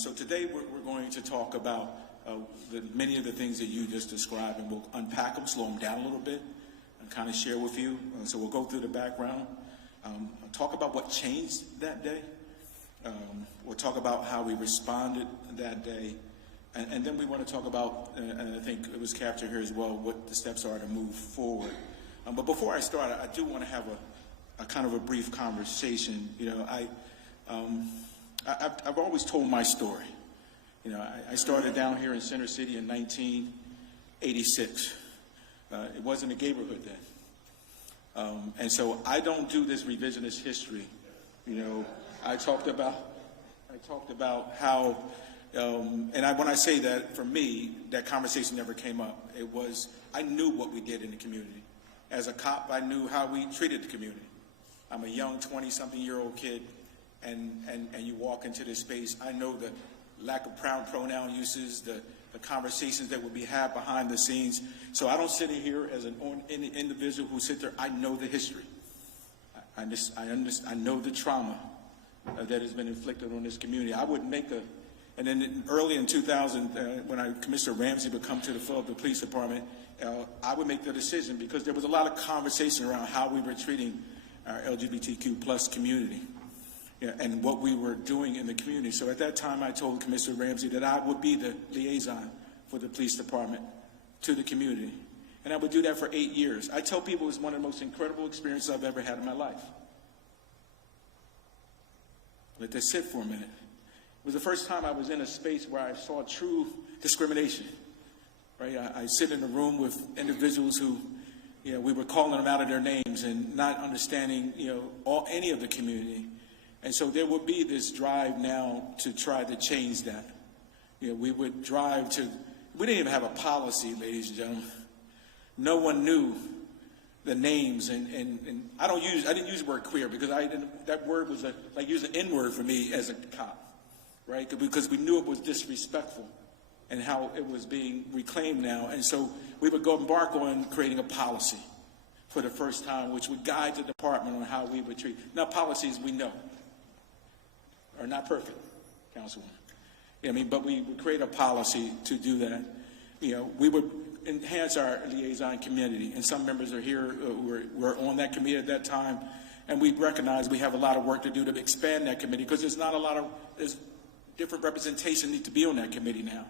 So today we're going to talk about many of the things that you just described, and we'll unpack them, slow them down a little bit, and kind of share with you. So we'll go through the background, talk about what changed that day. We'll talk about how we responded that day, and then we want to talk about, and I think it was captured here as well, what the steps are to move forward. But before I start, I do want to have a kind of a brief conversation. You know, I've always told my story. You know, I started down here in Center City in 1986. It wasn't a neighborhood then. And so I don't do this revisionist history. You know, I talked about how, when I say that, for me, that conversation never came up. It was, I knew what we did in the community. As a cop, I knew how we treated the community. I'm a young 20-something-year-old kid, and you walk into this space. I know the lack of pronoun uses, the conversations that would be had behind the scenes. So I don't sit here as an individual who sits there. I know the history. I know the trauma that has been inflicted on this community. I would make and then early in 2000, when Commissioner Ramsey would come to the Philadelphia Police Department, I would make the decision because there was a lot of conversation around how we were treating our LGBTQ plus community, and what we were doing in the community. So at that time, I told Commissioner Ramsey that I would be the liaison for the police department to the community. And I would do that for 8 years. I tell people it was one of the most incredible experiences I've ever had in my life. Let that sit for a minute. It was the first time I was in a space where I saw true discrimination. Right? I sit in a room with individuals who, we were calling them out of their names and not understanding, any of the community. And so there would be this drive now to try to change that. We would drive to, we didn't even have a policy, ladies and gentlemen. No one knew the names, and I didn't use the word queer because that word was like using an N-word for me as a cop, right? Because we knew it was disrespectful and how it was being reclaimed now. And so we would embark on creating a policy for the first time, which would guide the department on how we would treat. Now, policies we know are not perfect, Councilwoman. But we would create a policy to do that. We would enhance our liaison community, and some members are here who were on that committee at that time, and we recognize we have a lot of work to do to expand that committee because there's different representation need to be on that committee now.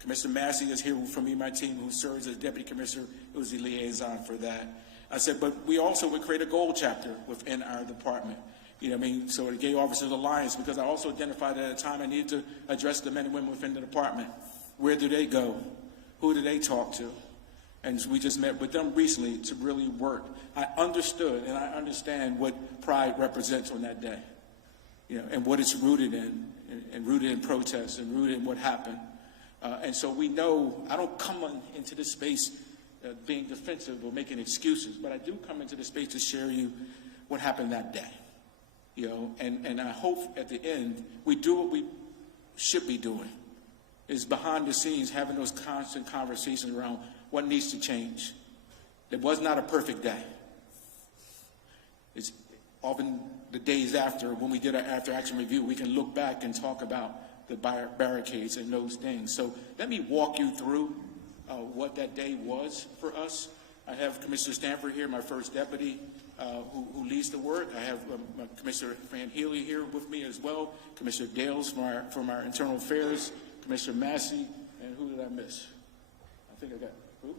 Commissioner Massey is here from me and my team who serves as deputy commissioner, who was the liaison for that. I said, but we also would create a gold chapter within our department. So the Gay Officers Alliance, because I also identified at a time I needed to address the men and women within the department. Where do they go? Who do they talk to? And we just met with them recently to really work. I understood and I understand what pride represents on that day, and what it's rooted in, and rooted in protests, and rooted in what happened. And so we know I don't come into this space being defensive or making excuses, but I do come into this space to share you what happened that day. And I hope at the end we do what we should be doing, is behind the scenes having those constant conversations around what needs to change. It was not a perfect day. It's often the days after, when we did our after action review, we can look back and talk about the barricades and those things. So let me walk you through what that day was for us. I have Commissioner Stanford here, my first deputy, who leads the work. I have Commissioner Fran Healy here with me as well, Commissioner Dales from our internal affairs, Commissioner Massey, and who did I miss? I think I got, who?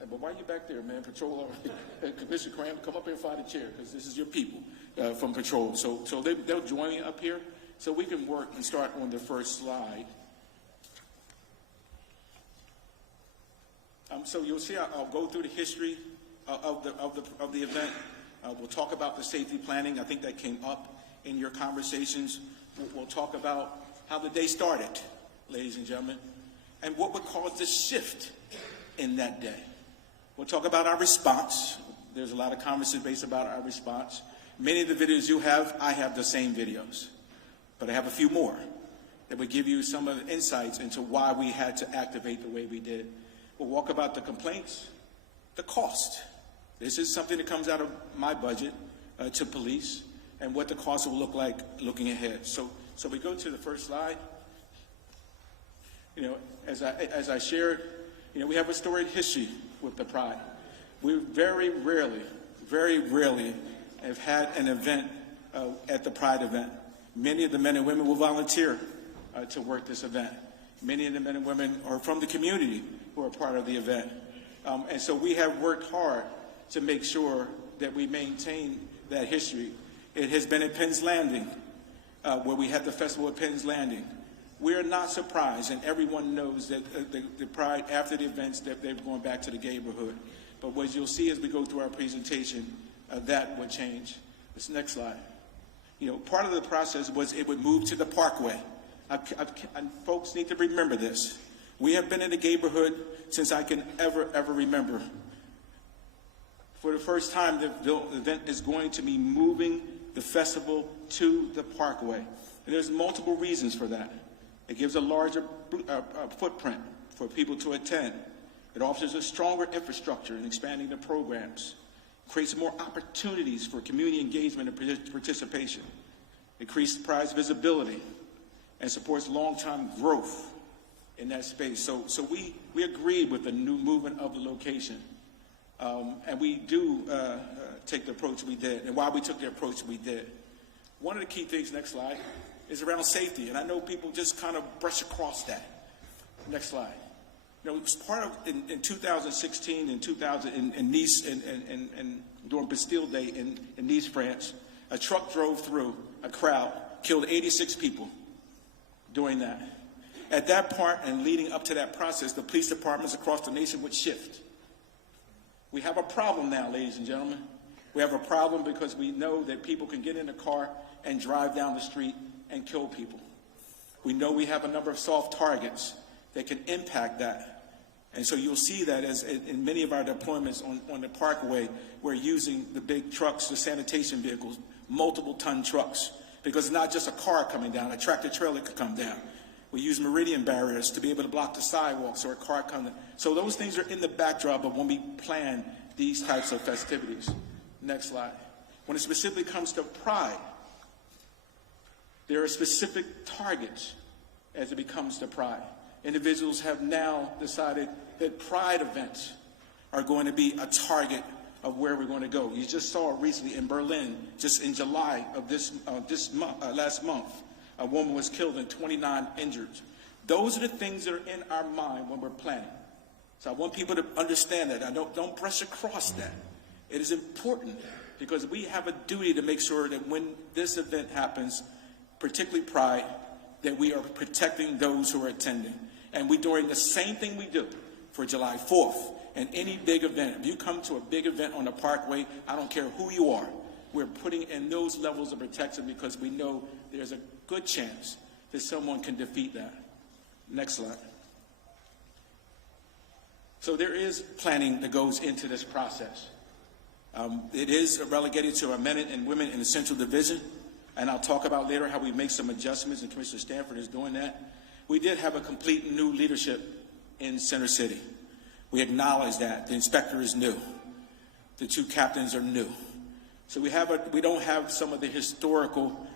But why are you back there, man? Patrol, Commissioner Cram, come up here and find a chair, because this is your people from Patrol. So they'll join me up here, so we can work and start on the first slide. So you'll see I'll go through the history of the event. We'll talk about the safety planning. I think that came up in your conversations. We'll talk about how the day started, ladies and gentlemen, and what would cause the shift in that day. We'll talk about our response. There's a lot of conversation based about our response. Many of the videos you have, I have the same videos, but I have a few more that would give you some of the insights into why we had to activate the way we did. We'll walk about the complaints, the cost. This is something that comes out of my budget to police, and what the cost will look like looking ahead. So So we go to the first slide. You know, as I shared, you know, we have a storied history with the Pride. We very rarely have had an event at the Pride event. Many of the men and women will volunteer to work this event. Many of the men and women are from the community who are part of the event. And so we have worked hard to make sure that we maintain that history. It has been at Penn's Landing, where we had the festival at Penn's Landing. We are not surprised, and everyone knows that the Pride, after the events, that they're going back to the neighborhood. But what you'll see as we go through our presentation, that would change. This next slide. You know, part of the process was it would move to the Parkway. Folks need to remember this. We have been in the neighborhood since I can ever remember. For the first time, the event is going to be moving the festival to the Parkway. And there's multiple reasons for that. It gives a larger footprint for people to attend. It offers a stronger infrastructure in expanding the programs. It creates more opportunities for community engagement and participation. It increases Pride's visibility and supports long-term growth in that space. So we agreed with the new movement of the location. And we do take the approach we did. And why we took the approach we did. One of the key things, next slide, is around safety. And I know people just kind of brush across that. Next slide. You know, it was part of, in 2016 and in Nice and during Bastille Day in Nice, France, a truck drove through a crowd, killed 86 people doing that. At that part and leading up to that process, the police departments across the nation would shift. We have a problem now, ladies and gentlemen. We have a problem because we know that people can get in a car and drive down the street and kill people. We know we have a number of soft targets that can impact that. And so you'll see that as in many of our deployments on the Parkway, we're using the big trucks, the sanitation vehicles, multiple ton trucks, because it's not just a car coming down, a tractor trailer could come down. We use meridian barriers to be able to block the sidewalks or a car coming. So those things are in the backdrop of when we plan these types of festivities. Next slide. When it specifically comes to Pride, there are specific targets as it becomes to Pride. Individuals have now decided that Pride events are going to be a target of where we're going to go. You just saw recently in Berlin, just in July of last month, a woman was killed and 29 injured. Those are the things that are in our mind when we're planning. So I want people to understand that. Don't brush across that. It is important because we have a duty to make sure that when this event happens, particularly Pride, that we are protecting those who are attending. And we're doing the same thing we do for July 4th and any big event. If you come to a big event on the Parkway, I don't care who you are, we're putting in those levels of protection because we know there's a good chance that someone can defeat that. Next slide. So there is planning that goes into this process. It is relegated to our men and women in the Central Division, and I'll talk about later how we make some adjustments, and Commissioner Stanford is doing that. We did have a complete new leadership in Center City. We acknowledge that. The inspector is new. The two captains are new. So we don't have some of the historical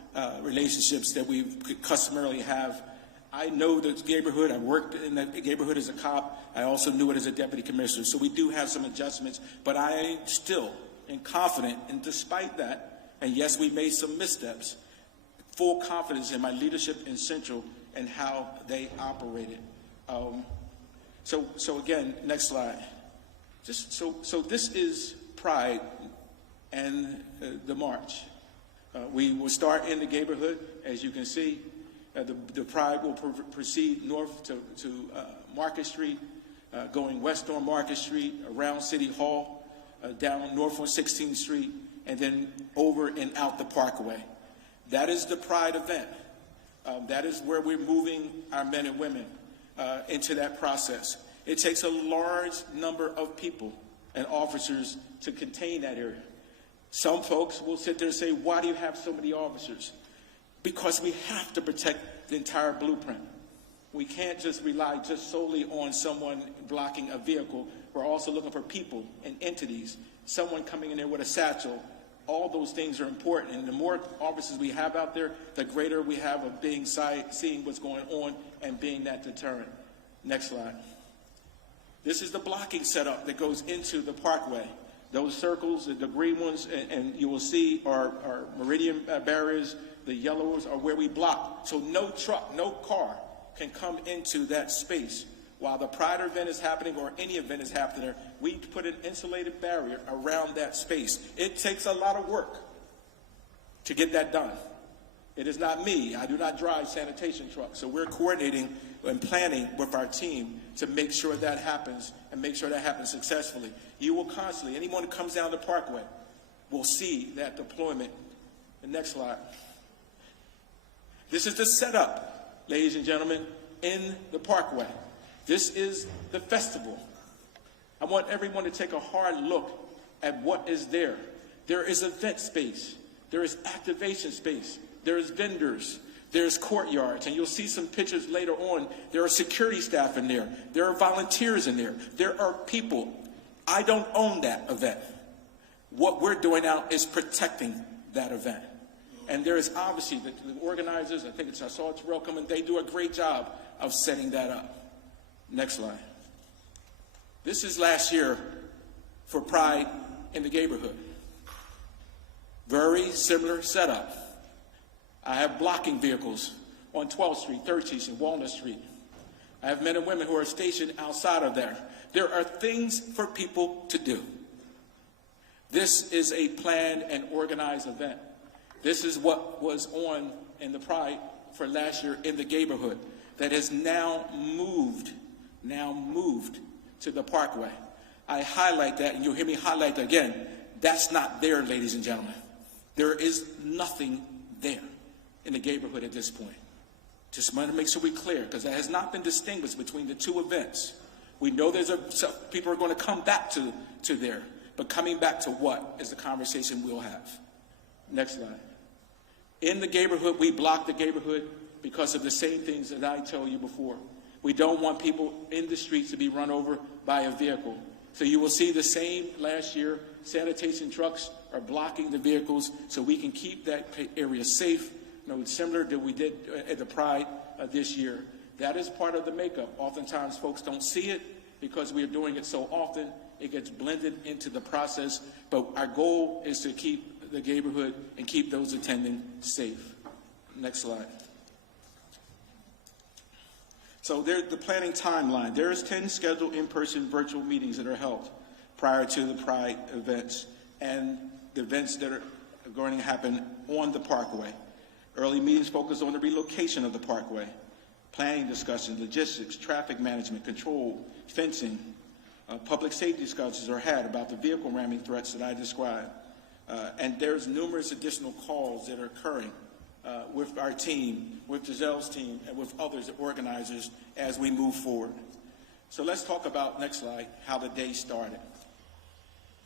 relationships that we customarily have. I know the neighborhood. I worked in the neighborhood as a cop. I also knew it as a deputy commissioner. So we do have some adjustments, but I am still confident, and despite that, and yes, we made some missteps, full confidence in my leadership in Central and how they operated. So again, next slide. So this is Pride and the march. We will start in the neighborhood, as you can see. The Pride will proceed north to Market Street, going west on Market Street, around City Hall, down north on 16th Street, and then over and out the Parkway. That is the Pride event. That is where we're moving our men and women into that process. It takes a large number of people and officers to contain that area. Some folks will sit there and say, why do you have so many officers? Because we have to protect the entire blueprint. We can't just rely just solely on someone blocking a vehicle. We're also looking for people and entities, someone coming in there with a satchel All those things are important, and the more officers we have out there, the greater we have of seeing what's going on and being that deterrent. Next slide. This is the blocking setup that goes into the parkway. Those circles, the green ones, and you will see are meridian barriers. The yellows are where we block. So no truck, no car can come into that space. While the Pride event is happening or any event is happening there, we put an insulated barrier around that space. It takes a lot of work to get that done. It is not me. I do not drive sanitation trucks. So we're coordinating and planning with our team to make sure that happens and make sure that happens successfully. You will constantly, anyone who comes down the parkway will see that deployment. The next slide. This is the setup, ladies and gentlemen, in the parkway. This is the festival. I want everyone to take a hard look at what is there. There is event space. There is activation space. There is vendors. There's courtyards. And you'll see some pictures later on. There are security staff in there. There are volunteers in there. There are people. I don't own that event. What we're doing now is protecting that event. And there is obviously the organizers, I saw Terrell come in, they do a great job of setting that up. Next slide. This is last year for Pride in the neighborhood. Very similar setup. I have blocking vehicles on 12th Street, 13th and Walnut Street. I have men and women who are stationed outside of there. There are things for people to do. This is a planned and organized event. This is what was on in the Pride for last year in the neighborhood that has now moved to the parkway. I highlight that, and you'll hear me highlight that again. That's not there, ladies and gentlemen. There is nothing there in the neighborhood at this point. Just want to make sure we're clear, because that has not been distinguished between the two events. We know people are going to come back to there, but coming back to what is the conversation we'll have. Next slide. In the neighborhood, we block the neighborhood because of the same things that I told you before. We don't want people in the streets to be run over by a vehicle. So you will see the same last year. Sanitation trucks are blocking the vehicles so we can keep that area safe. It's similar to what we did at the Pride this year. That is part of the makeup. Oftentimes folks don't see it because we are doing it so often. It gets blended into the process. But our goal is to keep the neighborhood and keep those attending safe. Next slide. So there's the planning timeline. There's 10 scheduled in-person virtual meetings that are held prior to the Pride events and the events that are going to happen on the parkway. Early meetings focus on the relocation of the parkway, planning discussions, logistics, traffic management, control, fencing. Public safety discussions are had about the vehicle ramming threats that I described. And there's numerous additional calls that are occurring with our team, with Giselle's team, and with others, organizers, as we move forward. So let's talk about, next slide, how the day started.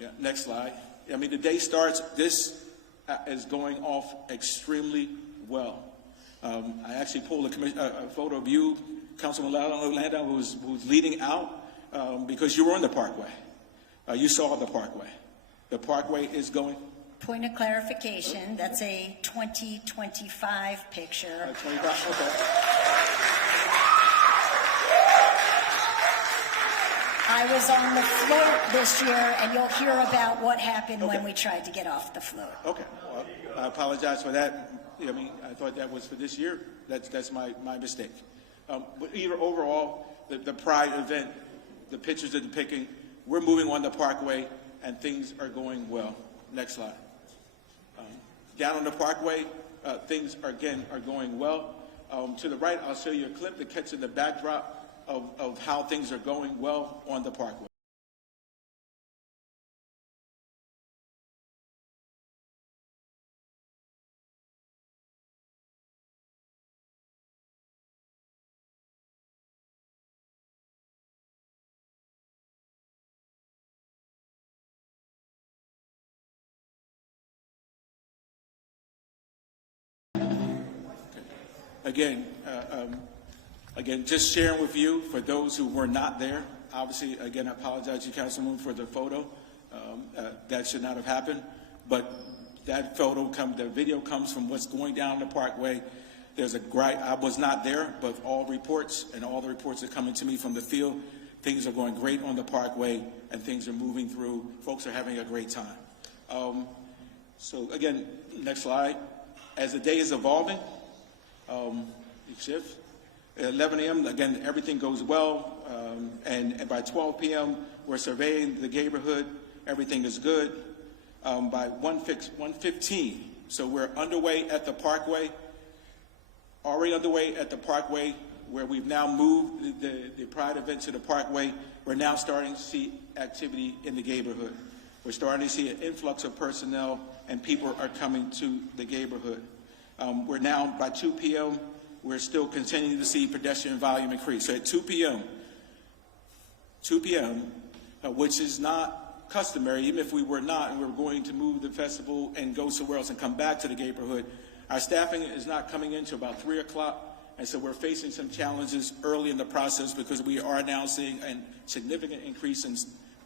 Yeah, next slide. The day starts, this is going off extremely well. I actually pulled a photo of you, Councilman Orlando, who was leading out because you were on the parkway. You saw the parkway. The parkway is going. Point of clarification, that's a 2025 picture. 25, okay. I was on the float this year, and you'll hear about what happened when we tried to get off the float. Okay, well, I apologize for that. I thought that was for this year. That's my mistake. But either overall, the Pride event, the pictures are depicting, we're moving on the parkway, and things are going well. Next slide. Down on the parkway, things are going well. To the right, I'll show you a clip that catches the backdrop of how things are going well on the parkway. Again, just sharing with you, for those who were not there, obviously, again, I apologize to you, Councilwoman, for the photo. That should not have happened. But That the video comes from what's going down the Parkway. I was not there, but all reports and all the reports that are coming to me from the field, things are going great on the Parkway and things are moving through. Folks are having a great time. So again, next slide. As the day is evolving, shift. At 11 a.m., again, everything goes well, and by 12 p.m., we're surveying the neighborhood. Everything is good. By 1:15, so we're underway at the Parkway, already underway at the Parkway, where we've now moved the Pride event to the Parkway. We're now starting to see activity in the neighborhood. We're starting to see an influx of personnel, and people are coming to the neighborhood. We're now, by 2 p.m., we're still continuing to see pedestrian volume increase. So at 2 p.m., which is not customary, even if we were not and we were going to move the festival and go somewhere else and come back to the neighborhood, our staffing is not coming in until about 3 o'clock, and so we're facing some challenges early in the process because we are now seeing a significant increase in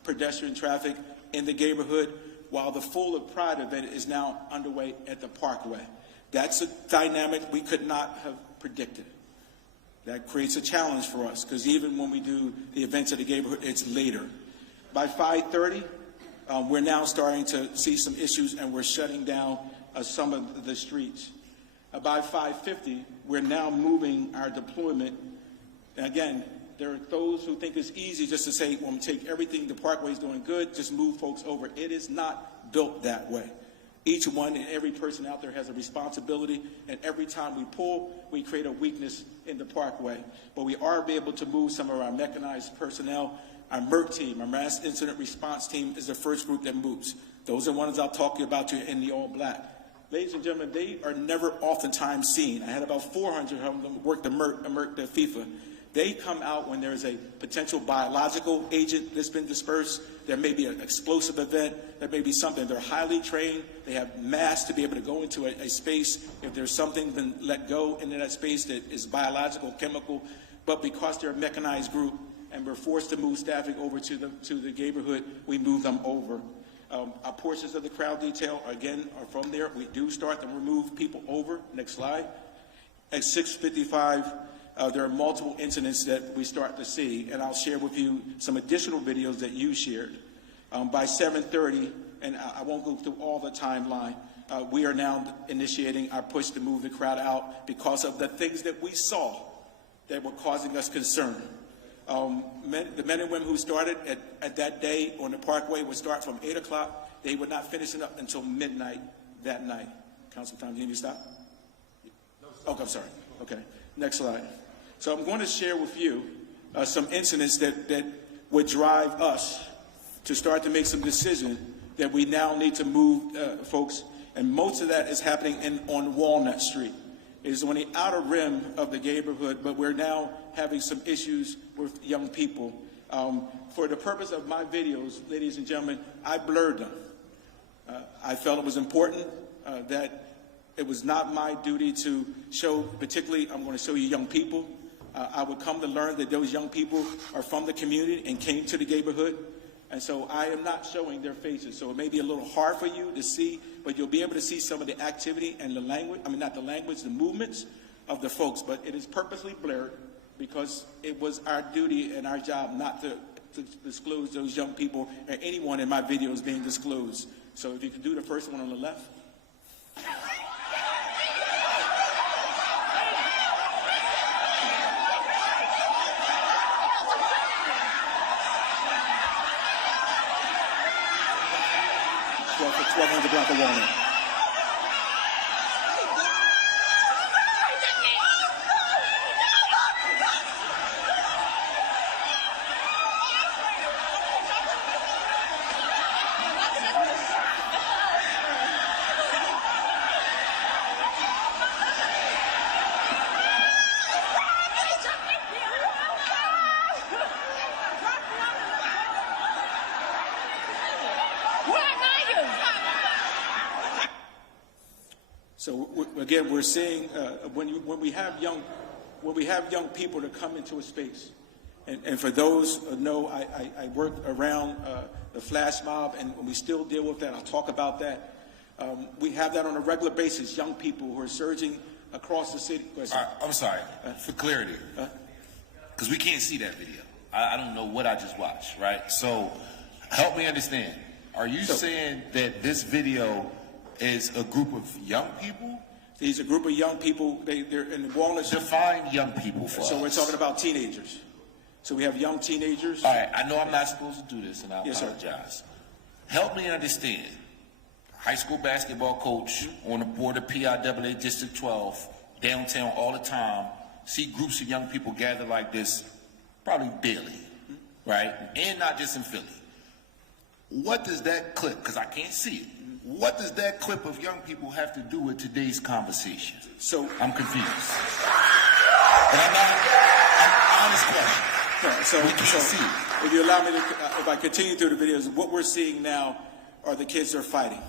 pedestrian traffic in the neighborhood, while the full Pride event is now underway at the Parkway. That's a dynamic we could not have predicted. That creates a challenge for us, because even when we do the events at the neighborhood, it's later. By 5:30, we're now starting to see some issues, and we're shutting down some of the streets. By 5:50, we're now moving our deployment. And again, there are those who think it's easy just to say, well, take everything, the Parkway's doing good, just move folks over. It is not built that way. Each one and every person out there has a responsibility, and every time we pull, we create a weakness in the Parkway. But we are able to move some of our mechanized personnel. Our MERT team, our Mass Incident Response Team, is the first group that moves. Those are the ones I'll talk to you about in the all black. Ladies and gentlemen, they are never oftentimes seen. I had about 400 of them work the MERT, the FIFA. They come out when there's a potential biological agent that's been dispersed. There may be an explosive event. There may be something. They're highly trained. They have masks to be able to go into a space if there's something been let go into that space that is biological, chemical. But because they're a mechanized group and we're forced to move staffing over to the neighborhood, we move them over. Our portions of the crowd detail, again, are from there. We do start to remove people over. Next slide. At 6:55, there are multiple incidents that we start to see, and I'll share with you some additional videos that you shared. By 7:30, and I won't go through all the timeline, we are now initiating our push to move the crowd out because of the things that we saw that were causing us concern. The men and women who started at that day on the Parkway would start from 8 o'clock. They would not finish it up until midnight that night. Councilman Tom, do you need me to stop? Oh, I'm sorry. Okay, next slide. So I'm going to share with you some incidents that would drive us to start to make some decisions that we now need to move folks, and most of that is happening on Walnut Street. It is on the outer rim of the neighborhood, but we're now having some issues with young people. For the purpose of my videos, ladies and gentlemen, I blurred them. I felt it was important that it was not my duty to show, particularly, I'm going to show you young people. I would come to learn that those young people are from the community and came to the neighborhood. And so I am not showing their faces. So it may be a little hard for you to see, but you'll be able to see some of the activity and the language, the movements of the folks. But it is purposely blurred because it was our duty and our job not to disclose those young people or anyone in my videos being disclosed. So if you could do the first one on the left. For 1200 block of Walnut. So again, we're seeing when we have young people to come into a space, and for those who know, I work around the flash mob, and we still deal with that. I'll talk about that. We have that on a regular basis, young people who are surging across the city. I'm sorry, for clarity, because we can't see that video. I don't know what I just watched, right? So help me understand. Are you saying that this video is a group of young people? These are a group of young people. They're in the Walnut. Define young people for us. So we're talking about teenagers. So we have young teenagers. All right, I know I'm not supposed to do this, and I apologize. Sir. Help me understand. High school basketball coach on the board of PIAA District 12, downtown all the time, see groups of young people gather like this probably daily, right? And not just in Philly. What does that clip, because I can't see it, what does that clip of young people have to do with today's conversation? So I'm confused. And I'm honest question. So, we can't see it. If you allow me to, if I continue through the videos, what we're seeing now are the kids that are fighting.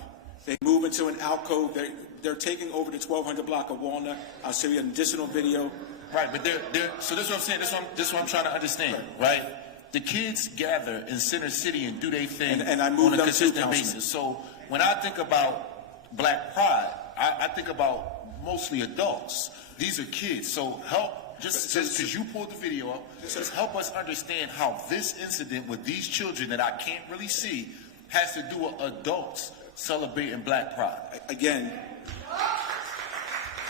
They move into an alcove. They're taking over the 1200 block of Walnut. I'll show you an additional video. Right, but so this is what I'm saying. This is what I'm trying to understand, right? The kids gather in Center City and do their thing and I move on a them consistent too, basis. So when I think about Black Pride, I think about mostly adults. These are kids. So help, just because you pulled the video up, just help us understand how this incident with these children that I can't really see has to do with adults celebrating Black Pride. Again.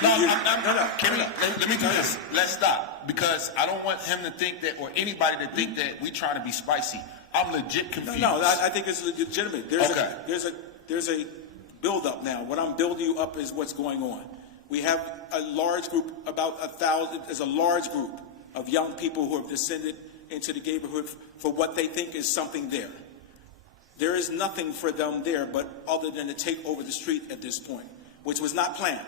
Let me do this. Let's stop, because I don't want him to think that, or anybody to think that we trying to be spicy. I'm legit confused. No, I think it's legitimate. There's a build up now. What I'm building you up is what's going on. We have a large group, about 1,000. There's a large group of young people who have descended into the neighborhood for what they think is something there. There is nothing for them there, but other than to take over the street at this point, which was not planned.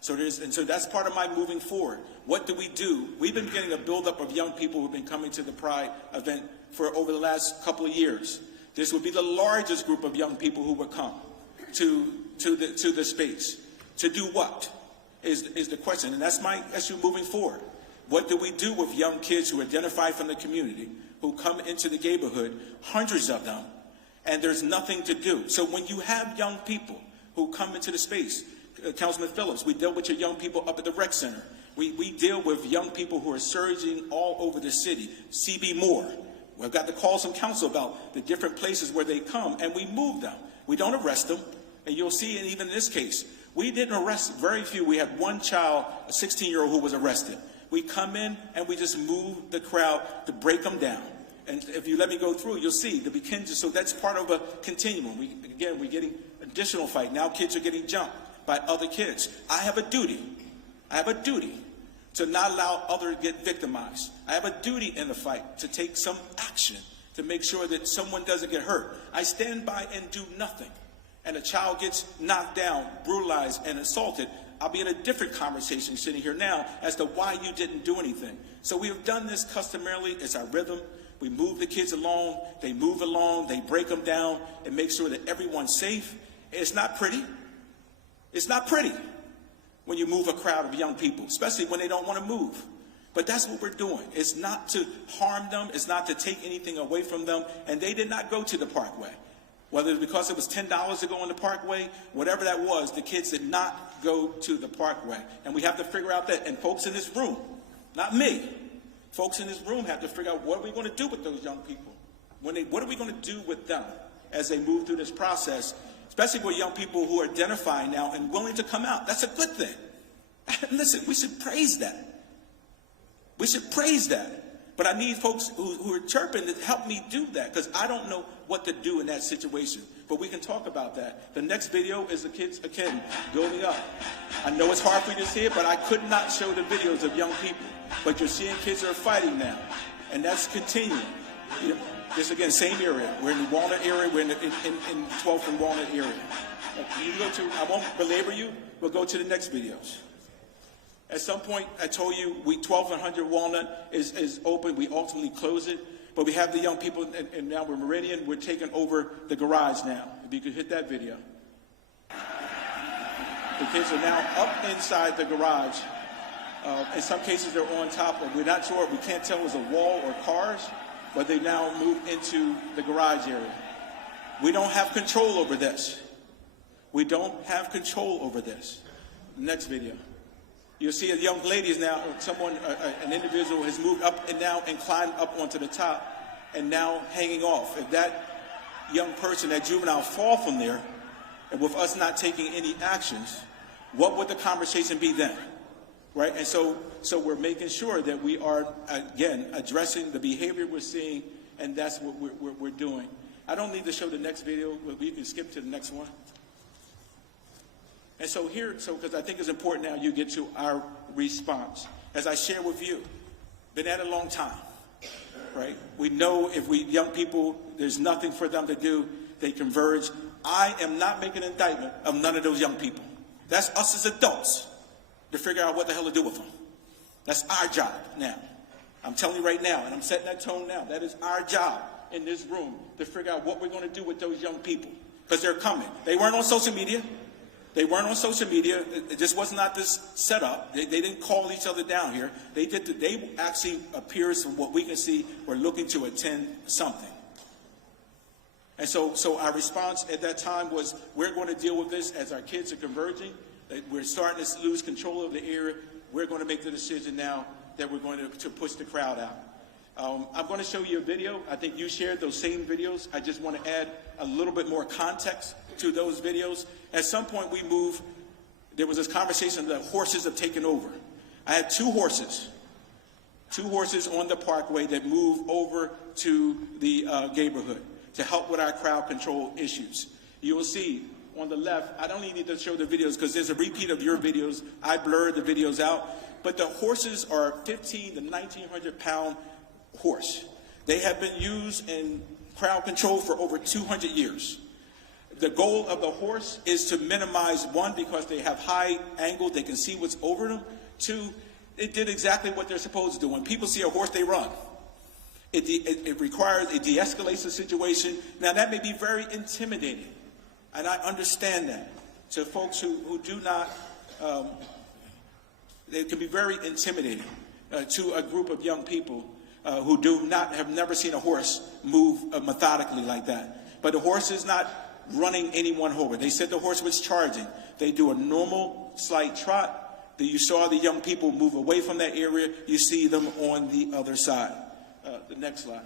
So that's part of my moving forward. What do we do? We've been getting a buildup of young people who've been coming to the Pride event for over the last couple of years. This would be the largest group of young people who would come to the space. To do what is the question, and that's my issue moving forward. What do we do with young kids who identify from the community, who come into the neighborhood, hundreds of them, and there's nothing to do? So when you have young people who come into the space, Councilman Phillips, we deal with your young people up at the rec center. We deal with young people who are surging all over the city. CB Moore. We've got to call some council about the different places where they come, and we move them. We don't arrest them, and you'll see, and even in this case, we didn't arrest very few. We had one child, a 16-year-old, who was arrested. We come in, and we just move the crowd to break them down. And if you let me go through, you'll see the beginnings. So that's part of a continuum. We're getting additional fight. Now kids are getting jumped by other kids. I have a duty to not allow others to get victimized. I have a duty in the fight to take some action to make sure that someone doesn't get hurt. I stand by and do nothing, and a child gets knocked down, brutalized, and assaulted. I'll be in a different conversation sitting here now as to why you didn't do anything. So we have done this customarily. It's our rhythm. We move the kids along. They move along. They break them down and make sure that everyone's safe. It's not pretty. It's not pretty when you move a crowd of young people, especially when they don't want to move. But that's what we're doing. It's not to harm them. It's not to take anything away from them. And they did not go to the Parkway. Whether it's because it was $10 to go on the Parkway, whatever that was, the kids did not go to the Parkway. And we have to figure out that. And folks in this room, not me, folks in this room have to figure out what are we going to do with those young people. What are we going to do with them as they move through this process, especially with young people who are identifying now and willing to come out. That's a good thing. Listen, we should praise that. We should praise that. But I need folks who are chirping to help me do that, because I don't know what to do in that situation. But we can talk about that. The next video is the kids, again, building up. I know it's hard for you to see it, but I could not show the videos of young people. But you're seeing kids that are fighting now. And that's continuing. This, again, same area. We're in the Walnut area. We're in 12th and Walnut area. You go to, I won't belabor you. We'll go to the next videos. At some point, I told you, 1200 Walnut is open. We ultimately close it. But we have the young people, and now we're Meridian. We're taking over the garage now. If you could hit that video. The kids are now up inside the garage. In some cases, they're on top of, we're not sure, we can't tell if it's a wall or cars, but they now move into the garage area. We don't have control over this. We don't have control over this. Next video. You'll see a young lady is now, an individual has moved up and now and climbed up onto the top and now hanging off. If that young person, that juvenile, fall from there, and with us not taking any actions, what would the conversation be then? Right? And so we're making sure that we are, again, addressing the behavior we're seeing, and that's what we're doing. I don't need to show the next video, but we can skip to the next one. And so because I think it's important now you get to our response. As I share with you, been at it a long time, right? We know if young people, there's nothing for them to do, they converge. I am not making an indictment of none of those young people. That's us as adults to figure out what the hell to do with them. That's our job now. I'm telling you right now, and I'm setting that tone now. That is our job in this room to figure out what we're going to do with those young people, because they're coming. They weren't on social media. They weren't on social media. It just was not this setup. They didn't call each other down here. They actually appears from what we can see were looking to attend something. And so our response at that time was, we're going to deal with this as our kids are converging. We're starting to lose control of the area. We're going to make the decision now that we're going to push the crowd out. I'm going to show you a video. I think you shared those same videos. I just want to add a little bit more context to those videos. At some point there was this conversation that horses have taken over. I had two horses on the parkway that moved over to the neighborhood to help with our crowd control issues. You will see on the left, I don't even need to show the videos because there's a repeat of your videos. I blurred the videos out. But the horses are 1,500 to 1,900 pound horse. They have been used in crowd control for over 200 years. The goal of the horse is to minimize, one, because they have high angle, they can see what's over them. Two, it did exactly what they're supposed to do. When people see a horse, they run. It de-escalates the situation. Now, that may be very intimidating, and I understand that. To folks who do not, it can be very intimidating to a group of young people who have never seen a horse move methodically like that. But the horse is not running anyone over. They said the horse was charging. They do a normal slight trot. You saw the young people move away from that area. You see them on the other side. The next slide.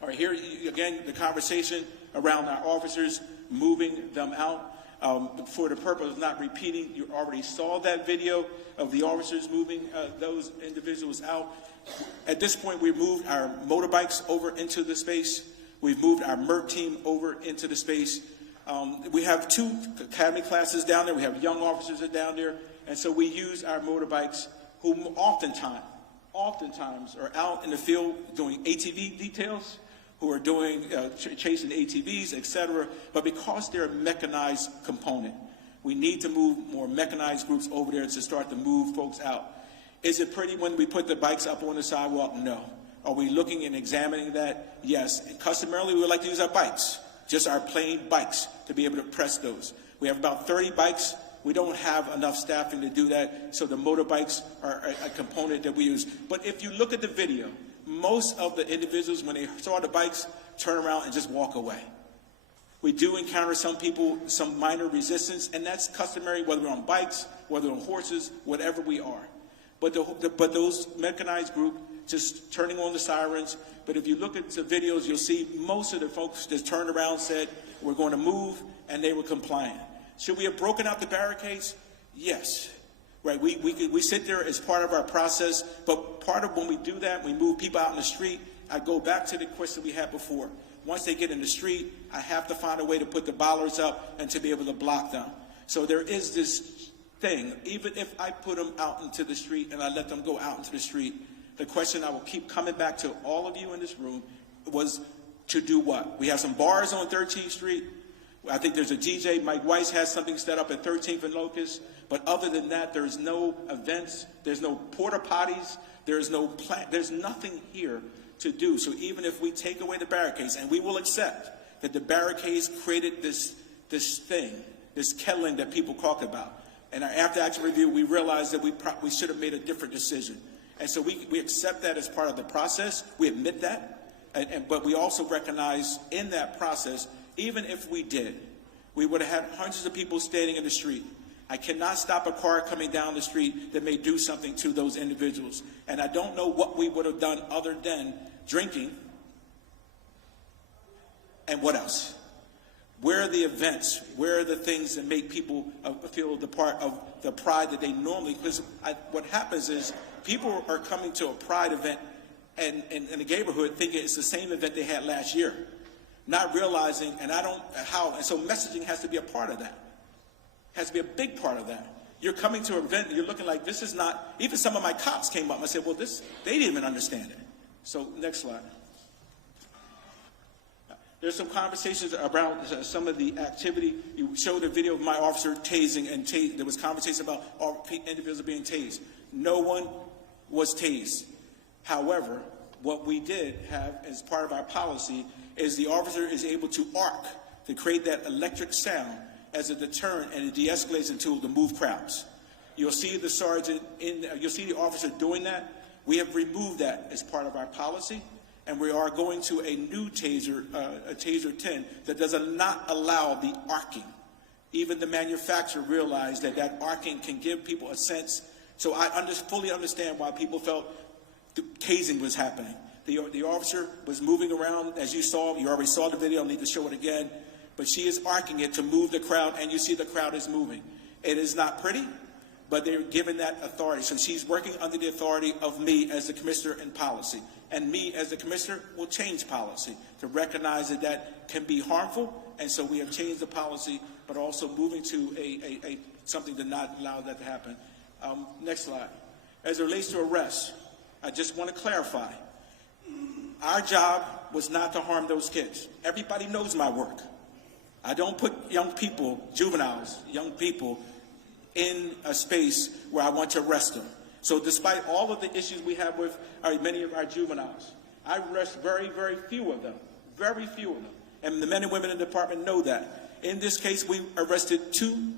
All right, here again, the conversation around our officers moving them out. For the purpose of not repeating, you already saw that video of the officers moving those individuals out. At this point, we've moved our motorbikes over into the space. We've moved our MERT team over into the space. We have 2 academy classes down there. We have young officers that are down there. And so we use our motorbikes, who oftentimes are out in the field doing ATV details, who are doing chasing ATVs, etc. But because they're a mechanized component, we need to move more mechanized groups over there to start to move folks out. Is it pretty when we put the bikes up on the sidewalk? No. Are we looking and examining that? Yes. And customarily, we would like to use our bikes, just our plain bikes, to be able to press those. We have about 30 bikes. We don't have enough staffing to do that, so the motorbikes are a component that we use. But if you look at the video, most of the individuals, when they saw the bikes, turn around and just walk away. We do encounter some people, some minor resistance, and that's customary, whether we're on bikes, whether on horses, whatever we are. But those mechanized group just turning on the sirens. But if you look at the videos, you'll see most of the folks just turned around, said, we're going to move, and they were compliant. Should we have broken out the barricades? Yes. Right, we sit there as part of our process, but part of when we do that, we move people out in the street. I go back to the question we had before. Once they get in the street, I have to find a way to put the bollards up and to be able to block them. So there is this thing, even if I put them out into the street and I let them go out into the street, the question I will keep coming back to all of you in this room was to do what? We have some bars on 13th Street. I think there's a DJ, Mike Weiss has something set up at 13th and Locust. But other than that, there's no events, there's no porta potties, there's nothing here to do. So even if we take away the barricades, and we will accept that the barricades created this thing, this kettling that people talk about. And after action review, we realized that we should have made a different decision. And so we accept that as part of the process. We admit that. But we also recognize in that process, even if we did, we would have had hundreds of people standing in the street. I cannot stop a car coming down the street that may do something to those individuals. And I don't know what we would have done other than drinking. And what else? Where are the events? Where are the things that make people feel the part of the pride that they normally, because what happens is people are coming to a pride event and in the neighborhood thinking it's the same event they had last year, not realizing, and so messaging has to be a part of that. Has to be a big part of that. You're coming to an event and you're looking like this is not, even some of my cops came up and said, well, they didn't even understand it. So next slide. There's some conversations around some of the activity. You showed a video of my officer tasing, and there was conversation about all individuals being tased. No one was tased. However, what we did have as part of our policy is the officer is able to arc, to create that electric sound as a deterrent and a de-escalation tool to move crowds. You'll see the sergeant you'll see the officer doing that. We have removed that as part of our policy, and we are going to a new taser, a Taser 10, that does not allow the arcing. Even the manufacturer realized that arcing can give people a sense. So I fully understand why people felt the tasing was happening. The officer was moving around, as you saw. You already saw the video. I'll need to show it again. But she is arcing it to move the crowd, and you see the crowd is moving. It is not pretty, but they're given that authority. So she's working under the authority of me as the commissioner in policy. And me as the commissioner will change policy to recognize that can be harmful. And so we have changed the policy, but also moving to something to not allow that to happen. Next slide. As it relates to arrests, I just want to clarify. Our job was not to harm those kids. Everybody knows my work. I don't put young people, juveniles, young people, in a space where I want to arrest them. So despite all of the issues we have with many of our juveniles, I arrest very, very few of them. Very few of them. And the men and women in the department know that. In this case, we arrested 2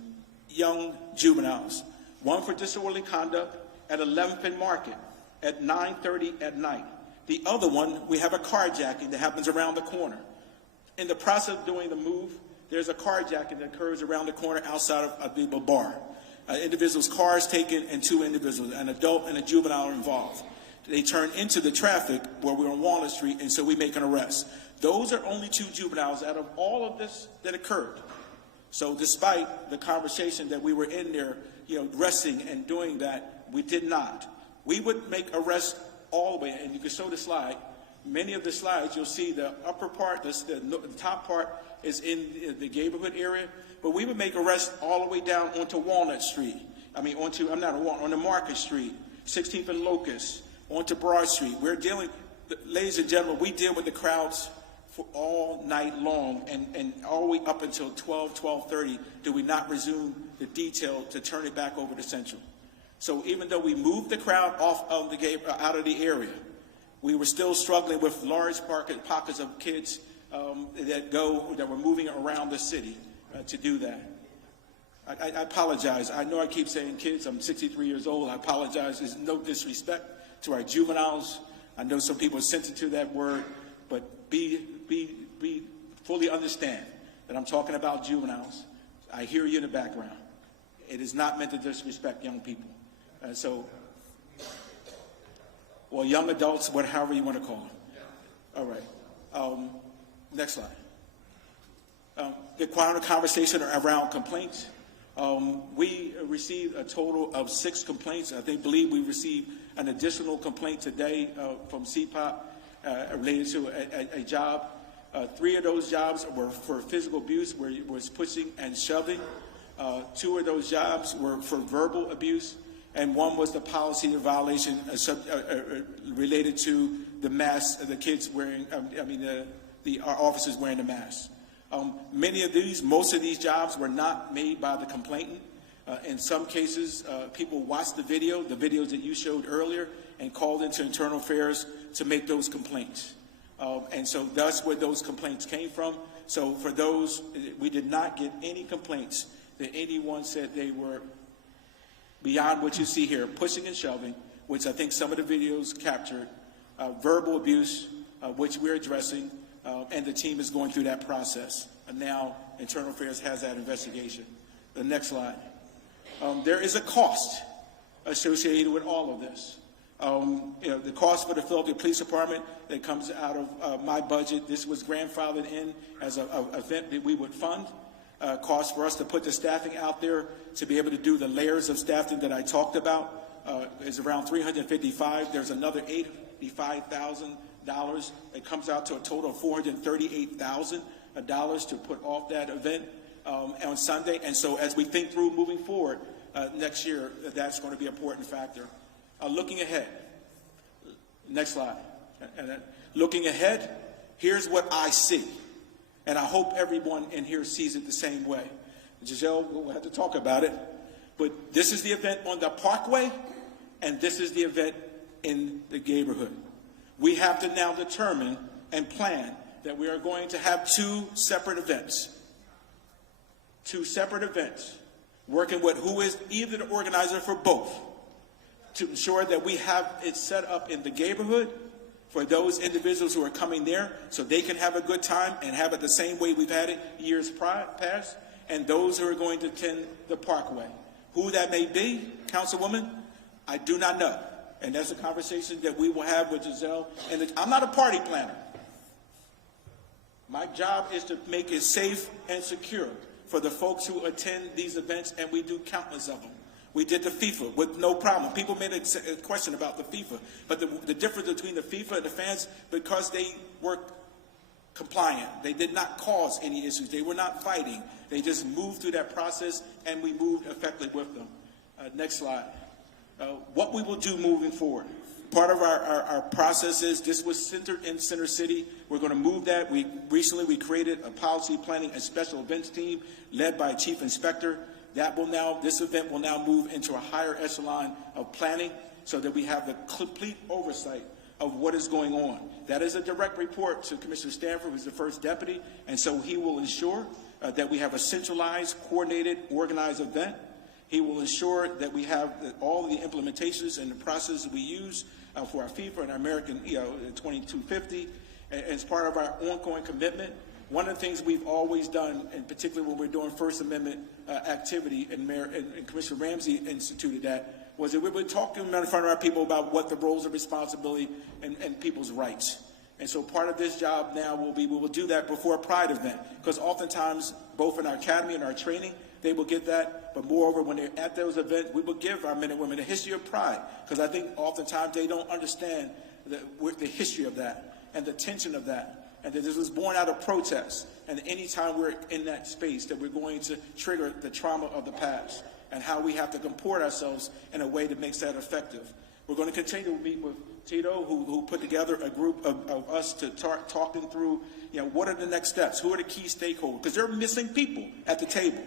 young juveniles. One for disorderly conduct at 11th and Market at 9:30 at night. The other one, we have a carjacking that happens around the corner. In the process of doing the move, there's a carjacking that occurs around the corner outside of a bar. Individuals' cars taken and 2 individuals, an adult and a juvenile, are involved. They turn into the traffic where we're on Walnut Street, and so we make an arrest. Those are only 2 juveniles out of all of this that occurred. So despite the conversation that we were in there, arresting and doing that, we did not. We would make arrests all the way, and you can show the slide. Many of the slides, you'll see the upper part, the top part is in the neighborhood area, but we would make arrests all the way down onto Walnut Street. On the Market Street, 16th and Locust, onto Broad Street. We're dealing, ladies and gentlemen, we deal with the crowds for all night long, and all the way up until 12:30 do we not resume the detail to turn it back over to Central. So even though we moved the crowd off of out of the area, we were still struggling with large pockets of kids that were moving around the city to do that. I apologize. I know I keep saying kids. I'm 63 years old. I apologize. There's no disrespect to our juveniles. I know some people are sensitive to that word, but fully understand that I'm talking about juveniles. I hear you in the background. It is not meant to disrespect young people. Young adults, however you want to call them. All right. Next slide. The conversation around complaints. We received a total of 6 complaints. I believe we received an additional complaint today from CPOP related to a job. 3 of those jobs were for physical abuse, where it was pushing and shoving. 2 of those jobs were for verbal abuse, and 1 was the policy violation related to the mask, the kids wearing, our officers wearing the mask. Most of these jobs were not made by the complainant. In some cases, people watched the videos that you showed earlier, and called into internal affairs to make those complaints. And so that's where those complaints came from. So for those, we did not get any complaints that anyone said they were beyond what you see here, pushing and shoving. which I think some of the videos captured, verbal abuse, which we're addressing, and the team is going through that process. And now Internal Affairs has that investigation. The next slide. There is a cost associated with all of this. The cost for the Philadelphia Police Department that comes out of my budget. This was grandfathered in as an event that we would fund. Cost for us to put the staffing out there to be able to do the layers of staffing that I talked about is around $355. There's another $85,000. It comes out to a total of $438,000 to put off that event on Sunday. And so as we think through moving forward next year, that's going to be an important factor. Looking ahead, next slide. Looking ahead, here's what I see. And I hope everyone in here sees it the same way. Giselle, we'll have to talk about it. But this is the event on the Parkway, and this is the event in the neighborhood. We have to now determine and plan that we are going to have two separate events. Two separate events, working with who is either the organizer for both, to ensure that we have it set up in the neighborhood for those individuals who are coming there so they can have a good time and have it the same way we've had it years past, and those who are going to attend the Parkway. Who that may be, Councilwoman, I do not know. And that's a conversation that we will have with Giselle. And I'm not a party planner. My job is to make it safe and secure for the folks who attend these events, and we do countless of them. We did the FIFA with no problem. People made a question about the FIFA, but the difference between the FIFA and the fans, because they were compliant. They did not cause any issues. They were not fighting. They just moved through that process, and we moved effectively with them. Next slide. What we will do moving forward. Part of our process is this was centered in Center City. We're going to move that. Recently we created a policy planning and special events team led by a chief inspector. This event will now move into a higher echelon of planning so that we have the complete oversight of what is going on. That is a direct report to Commissioner Stanford, who's the first deputy, and so he will ensure that we have a centralized, coordinated, organized event. He will ensure that we have all the implementations and the processes we use for our FIFA and our American 2250 as part of our ongoing commitment. One of the things we've always done, and particularly when we're doing First Amendment activity, and Commissioner Ramsey instituted that, was that we would talk in front of our people about what the roles of responsibility and people's rights. And so part of this job now will be, we will do that before a Pride event, because oftentimes, both in our academy and our training, they will get that, but moreover, when they're at those events, we will give our men and women a history of Pride, because I think oftentimes they don't understand the history of that and the tension of that. And that this was born out of protest. And anytime we're in that space, that we're going to trigger the trauma of the past and how we have to comport ourselves in a way that makes that effective. We're going to continue to meet with Tito, who put together a group of us to talking through, what are the next steps? Who are the key stakeholders? Because they're missing people at the table.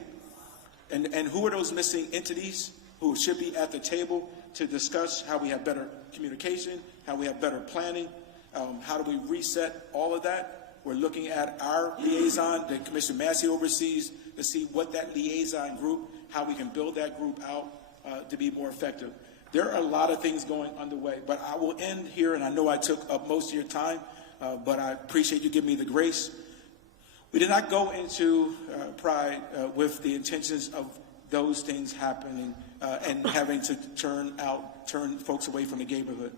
And who are those missing entities who should be at the table to discuss how we have better communication, how we have better planning, how do we reset all of that? We're looking at our liaison that Commissioner Massey oversees to see what that liaison group, how we can build that group out to be more effective. There are a lot of things going underway, but I will end here, and I know I took up most of your time, but I appreciate you giving me the grace. We did not go into Pride with the intentions of those things happening and having to turn folks away from the neighborhood.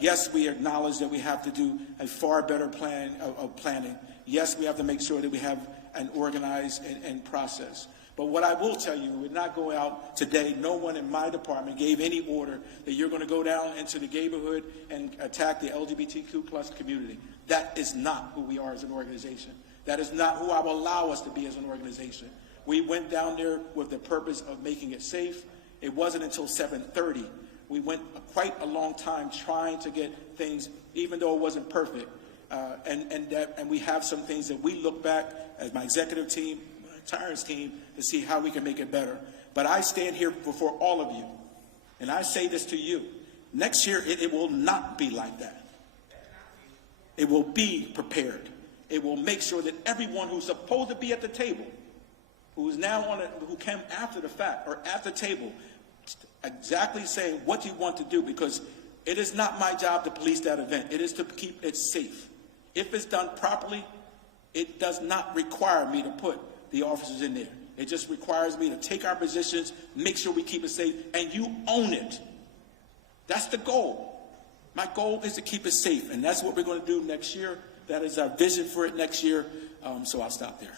Yes, we acknowledge that we have to do a far better plan of planning. Yes, we have to make sure that we have an organized and process. But what I will tell you, we would not go out today. No one in my department gave any order that you're going to go down into the neighborhood and attack the LGBTQ plus community. That is not who we are as an organization. That is not who I will allow us to be as an organization. We went down there with the purpose of making it safe. It wasn't until 7:30. We went quite a long time trying to get things, even though it wasn't perfect. And we have some things that we look back as my executive team, my entire team, to see how we can make it better. But I stand here before all of you, and I say this to you. Next year, it will not be like that. It will be prepared. It will make sure that everyone who's supposed to be at the table, who is now who came after the fact or at the table, exactly saying what you want to do, because it is not my job to police that event. It is to keep it safe. If it's done properly, it does not require me to put the officers in there. It just requires me to take our positions, make sure we keep it safe, and you own it. That's the goal. My goal is to keep it safe, and that's what we're going to do next year. That is our vision for it next year. So I'll stop there.